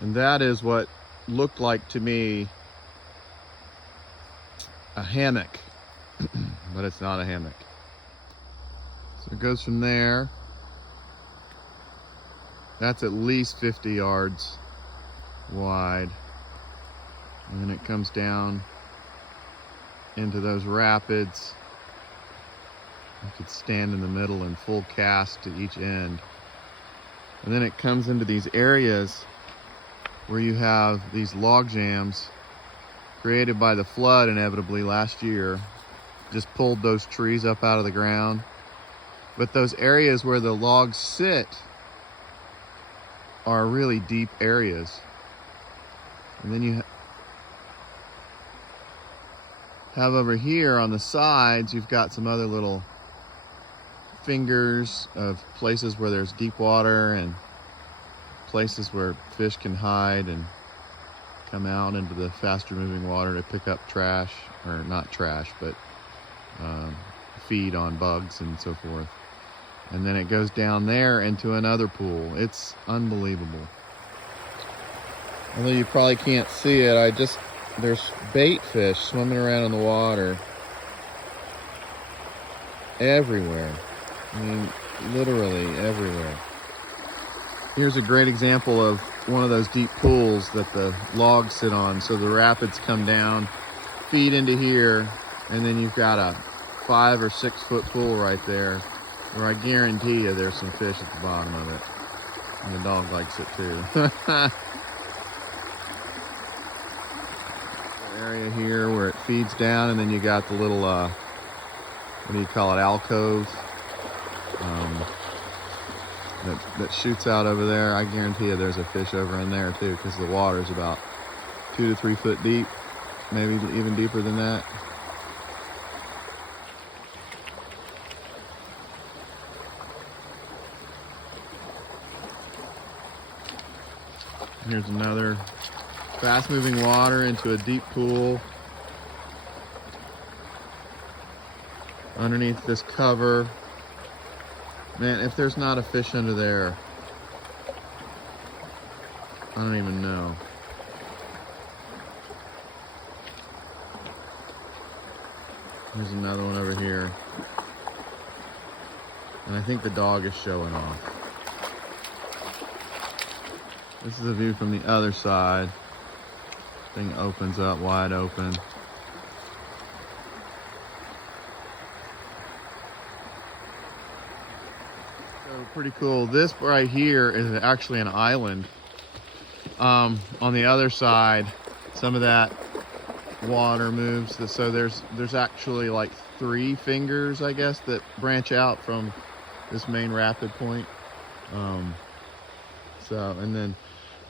And that is what looked like to me a hammock, but it's not a hammock. So it goes from there. That's at least 50 yards wide. And then it comes down into those rapids. You could stand in the middle and full cast to each end. And then it comes into these areas where you have these log jams created by the flood inevitably last year. Just pulled those trees up out of the ground. But those areas where the logs sit are really deep areas. And then you have over here on the sides, you've got some other little fingers of places where there's deep water and places where fish can hide and come out into the faster moving water to pick up trash, or not trash, but feed on bugs and so forth. And then it goes down there into another pool. It's unbelievable. Although you probably can't see it, there's bait fish swimming around in the water everywhere. I mean, literally everywhere. Here's a great example of one of those deep pools that the logs sit on. So the rapids come down, feed into here, and then you've got a 5 or 6 foot pool right there where I guarantee you there's some fish at the bottom of it. And the dog likes it too. Area here where it feeds down, and then you got the little, what do you call it, alcove that shoots out over there. I guarantee you there's a fish over in there too, because the water is about 2 to 3 foot deep, maybe even deeper than that. Here's another fast moving water into a deep pool underneath this cover. Man, if there's not a fish under there, I don't even know. There's another one over here. And I think the dog is showing off. This is a view from the other side. Thing opens up wide open. So pretty cool. This right here is actually an island. On the other side, some of that water moves. So there's actually like 3 fingers, I guess, that branch out from this main rapid point. And then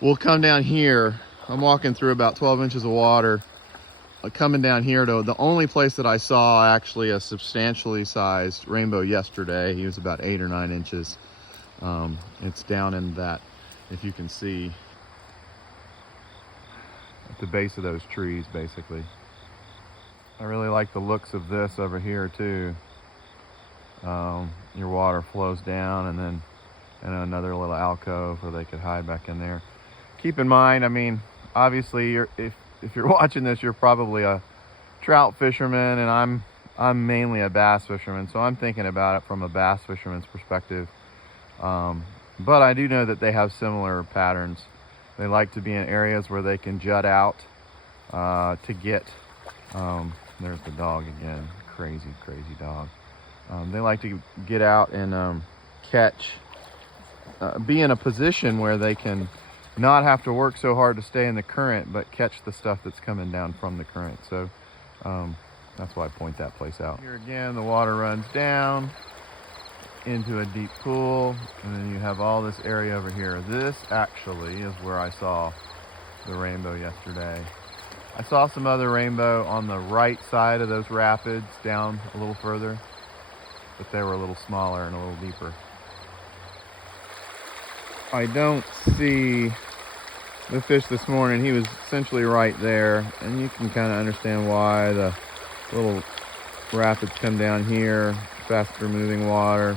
we'll come down here. I'm walking through about 12 inches of water. Coming down here to the only place that I saw actually a substantially sized rainbow yesterday. He was about 8 or 9 inches. It's down in that, if you can see, at the base of those trees, basically. I really like the looks of this over here too. Your water flows down, and then another little alcove where they could hide back in there. Keep in mind, I mean, obviously, if you're watching this, you're probably a trout fisherman, and I'm mainly a bass fisherman, so I'm thinking about it from a bass fisherman's perspective. But I do know that they have similar patterns. They like to be in areas where they can jut out to get. There's the dog again, crazy dog. They like to get out and catch, be in a position where they can not have to work so hard to stay in the current, but catch the stuff that's coming down from the current. So that's why I point that place out. Here again, the water runs down into a deep pool, and then you have all this area over here. This actually is where I saw the rainbow yesterday. I saw some other rainbow on the right side of those rapids down a little further, but they were a little smaller and a little deeper. I don't see the fish this morning. He was essentially right there, and you can kind of understand why. The little rapids come down here, faster moving water,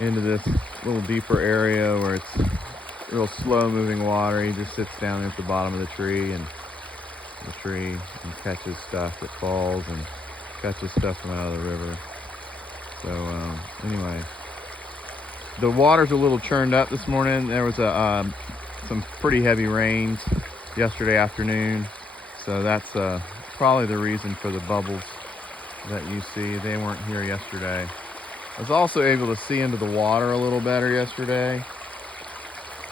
into this little deeper area where it's real slow moving water. He just sits down at the bottom of the tree and catches stuff that falls and catches stuff from out of the river. So anyway, the water's a little churned up this morning. There was some pretty heavy rains yesterday afternoon, so that's probably the reason for the bubbles that you see. They weren't here yesterday. I was also able to see into the water a little better yesterday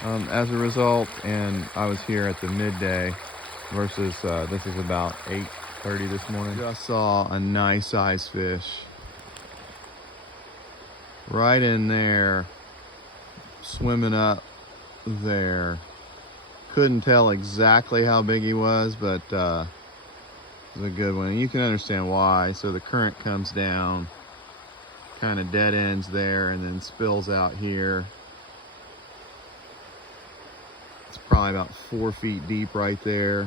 as a result, and I was here at the midday versus this is about 8:30 this morning. Just saw a nice size fish right in there, swimming up there. Couldn't tell exactly how big he was, but it was a good one. And you can understand why. So the current comes down, kind of dead ends there, and then spills out here. It's probably about 4 feet deep right there.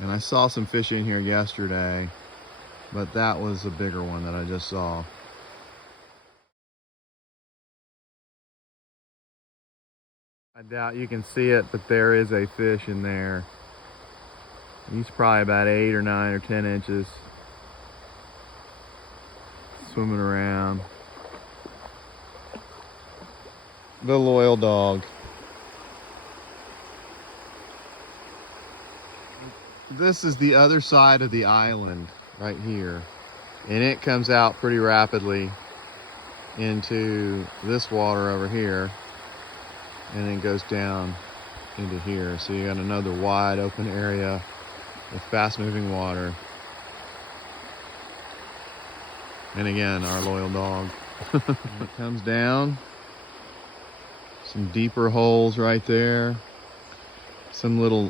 And I saw some fish in here yesterday, but that was a bigger one that I just saw. I doubt you can see it, but there is a fish in there. He's probably about 8 or 9 or 10 inches. Swimming around. The loyal dog. This is the other side of the island right here, and it comes out pretty rapidly into this water over here and then goes down into here. So you got another wide open area with fast moving water. And again, our loyal dog. It comes down. Some deeper holes right there. Some little,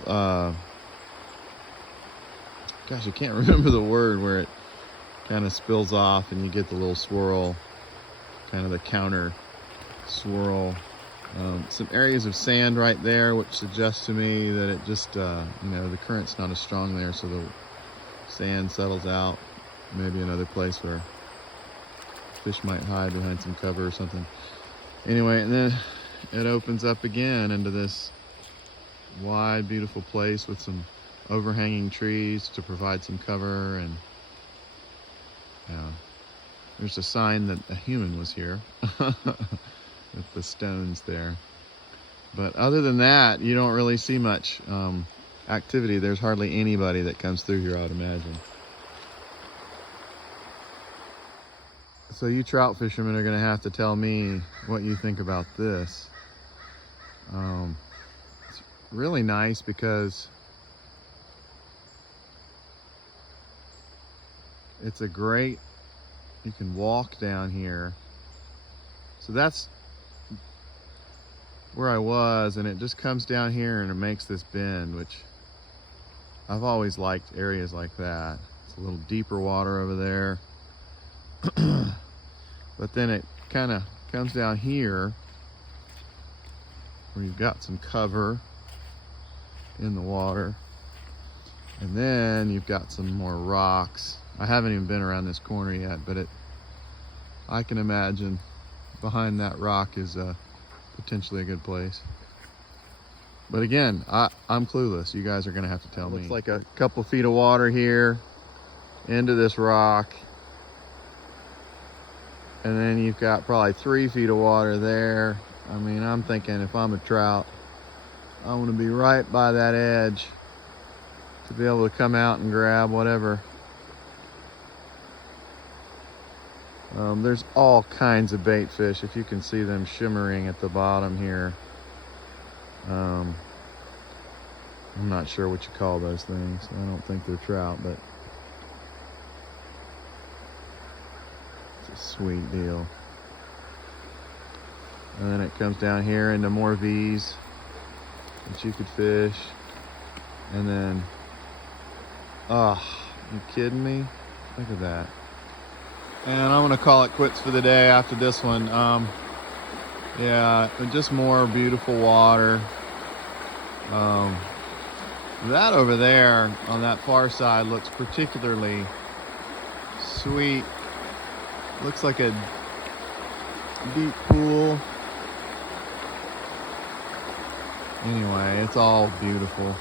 gosh, I can't remember the word where it kind of spills off and you get the little swirl, kind of the counter swirl. Some areas of sand right there, which suggests to me that it just, you know, the current's not as strong there, so the sand settles out. Maybe another place where fish might hide behind some cover or something. Anyway, and then it opens up again into this wide, beautiful place with some overhanging trees to provide some cover, and there's a sign that a human was here with the stones there. But other than that, you don't really see much activity. There's hardly anybody that comes through here, I would imagine. So you trout fishermen are going to have to tell me what you think about this. It's really nice because it's a great, you can walk down here. So that's where I was, and it just comes down here and it makes this bend, which I've always liked areas like that. It's a little deeper water over there. But then it kind of comes down here where you've got some cover in the water, and then you've got some more rocks. I haven't even been around this corner yet, but I can imagine behind that rock is potentially a good place. But again, I'm clueless. You guys are gonna have to tell me. Looks like a couple feet of water here into this rock, and then you've got probably 3 feet of water there. I mean, I'm thinking if I'm a trout, I want to be right by that edge to be able to come out and grab whatever. There's all kinds of bait fish, if you can see them shimmering at the bottom here. I'm not sure what you call those things. I don't think they're trout, but it's a sweet deal. And then it comes down here into more V's that you could fish. And then, oh, you kidding me? Look at that. And I'm gonna call it quits for the day after this one. Yeah, just more beautiful water. That over there on that far side looks particularly sweet. Looks like a deep pool. Anyway, it's all beautiful.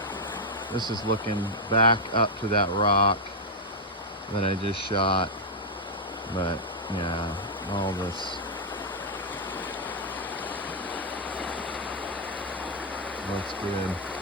This is looking back up to that rock that I just shot. But yeah, all this looks good.